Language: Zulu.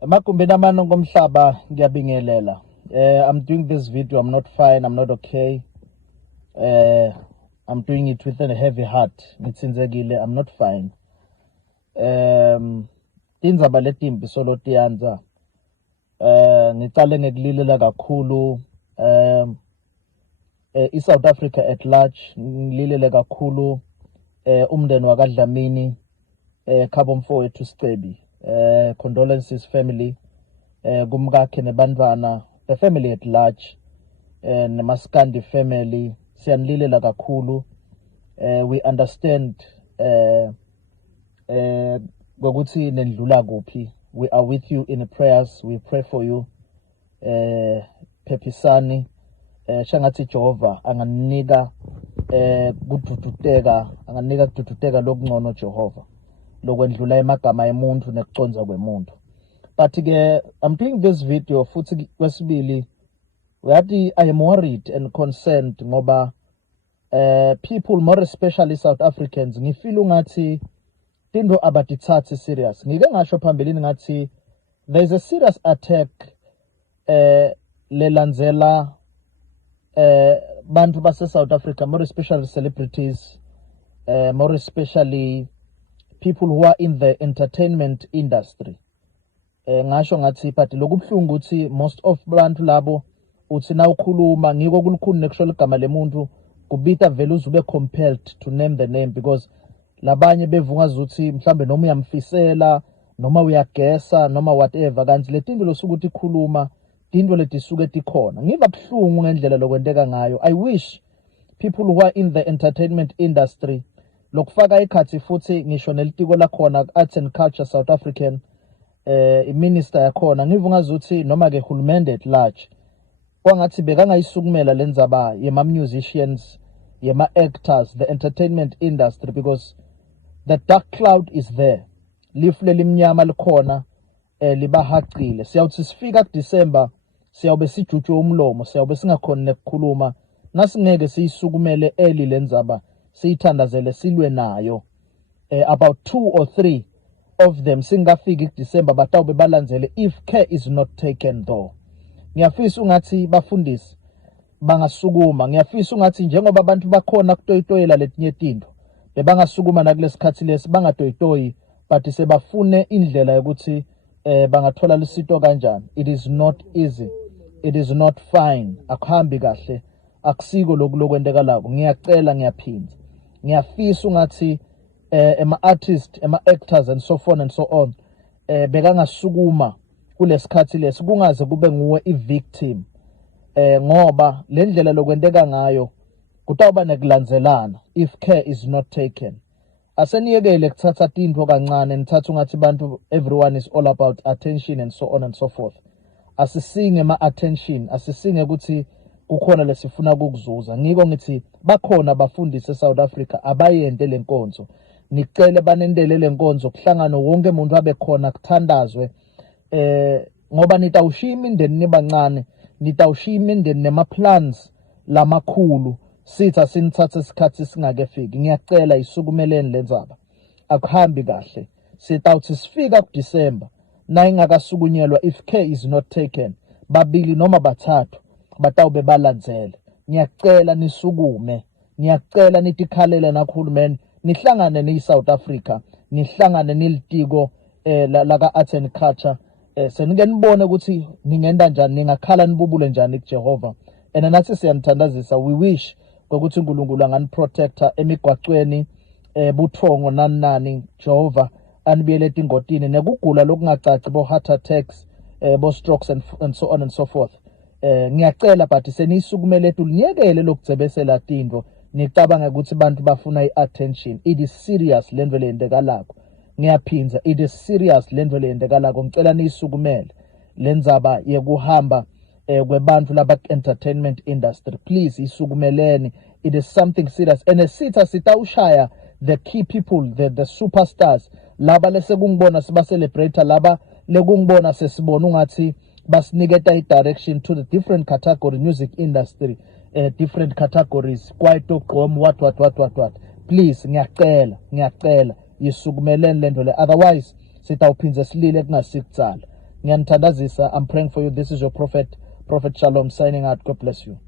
Emagumbini amano ngomhlaba ngiyabingelela. I'm doing this video, I'm not fine, I'm not okay. I'm doing it with a heavy heart. Ngitsinzekile, I'm not fine. Tindzaba letimbi solo tiyanza. Ngicale ngekulilela kakhulu South Africa at large, ngililele kakhulu umndeni wakwaDlamini, khabo mfowethu Sicebi. Condolences family, kumkakhe nebantwana, the family at large, nemaskandi family, siyanlilela kakhulu. We understand ngokuthi nendlula kuphi. We are with you in the prayers, we pray for you. Phephisani, shangathi Jehova anganika kududuteka lokungcono Jehova, lokwendlula emagama emuntu nekuconza kwemuntu. But I'm doing this video futhi kwesibili uyathi I am worried and concerned ngoba people, more especially South Africans, ngifeel ungathi tinto abatithathe serious. Ngike ngasho phambilini ngathi there's a serious attack lelandzela bantu base South Africa, more especially celebrities, more especially people who are in the entertainment industry. Ngasho ngathi but lokubhlungu uthi most of bantu labo uthi na ukhuluma ngiko kulukhulu nekushola igama lemuntu kubita vele uzube compelled to name the name, because labanye bevunga uthi mhlambe noma uyamfisela noma uyagesa noma whatever, kanti letinto losukuthi ikhuluma tinto letisuke tikhona. Ngiba buhlungu ngendlela lokwenteka ngayo. I wish people who are in the entertainment industry lokufaka ikhathi futhi ngisho nelitiko lakhona Arts and Culture South African, iminister yakhona ngivunga uthi noma ke hulumende at large kwangathi bekangayisukumela lenzaba yema musicians, yema actors, the entertainment industry, because the dark cloud is there. Lifle limnyama likhona libahaqile. Siyawuthi sifika kuDecember siyawube sijuju umlomo, siyawube singakhona nekukhuluma, nasingeke siyisukumele lenzaba siyithandazele silwe nayo. About 2 or 3 of them singafika kuDecember batawube balandzele if care is not taken though. Ngiyafisa ungathi bafundisi bangasukuma, ngiyafisa ungathi njengoba abantu bakhona kutoyitoyela letinye tinto bebangasukuma nakulesikhathi lesi bangatoyitoyi, but sebafune indlela yokuthi bangathola lisito kanjani. It is not easy, it is not fine, akuhambi kahle, akusiko lokwenteka lako. Ngiyacela ngiyaphinza, ngiyafisa ungathi ema-artists, ema-actors and so on and so on, bekangasukuma kulesikhathi lesi kungaze kube nguwe i-victim, ngoba le ndlela lokwenteka ngayo kutawuba nekulandzelana if care is not taken. Aseniyekele kuthatha tinto kancane nithatha ungathi bantu everyone is all about attention and so on and so forth. Asisinge ma-attention, asisinge ukuthi kukhona lesifuna kukuzuza. Ngiko ngithi bakhona abafundisi eSouth Africa abayente lenkonzo. Ngicele banendele lenkonzo kuhlangana wonke umuntu abe khona kuthandazwe, ngoba nitawushiya imindeni nibancane, nitawushiya imindeni nema-plans lamakhulu, sitha sinithathe isikhathi singakefiki. Ngiyacela isukumeleni lenzaba, akuhambi kahle. Sitawuthi sifika kuDecember nayingakasukunyelwa if care is not taken, babili noma bathathu batawube balandzele. Ngiyacela nisukume, ngiyacela nitikhalele nakhulumeni, nihlangane neSouth Africa, nihlangane nilitiko laka Arts and Culture. Senike nibone ukuthi ningenda njani, ningakhala nibubule njani kuJehova. And nathi siyanithandazisa, we wish ukuthi uNkulunkulu anganiprotecta emigwacweni, buthongo nani Jehova anibiyeleta ingotini nekugula lokungacaci, bo heart attacks, bo strokes and so on and so forth. Ngiyacela but senisukumele niyekele lokucebesela tinto nicabanga ukuthi abantu bafuna i-attention. It is serious lento leyendekalako. Ngiyaphinza, it is serious lento leyendekalako. Ngicela niyisukumele lenzaba yekuhamba kwebantu laba entertainment industry. Please isukumeleni, it is something serious. And sitha sitawushaya the key people, the superstars, laba lesekungibona siba celebrate, laba lekungibona sesibona ungathi basiniketa i-direction to the different category music industry, different categories, quite what. Please ngiyacela yisukumeleni lento le, otherwise sitawuphinza silile kungasikutsala. ngiyanithandazisa. I'm praying for you. This is your prophet Shalom, signing out. God bless you.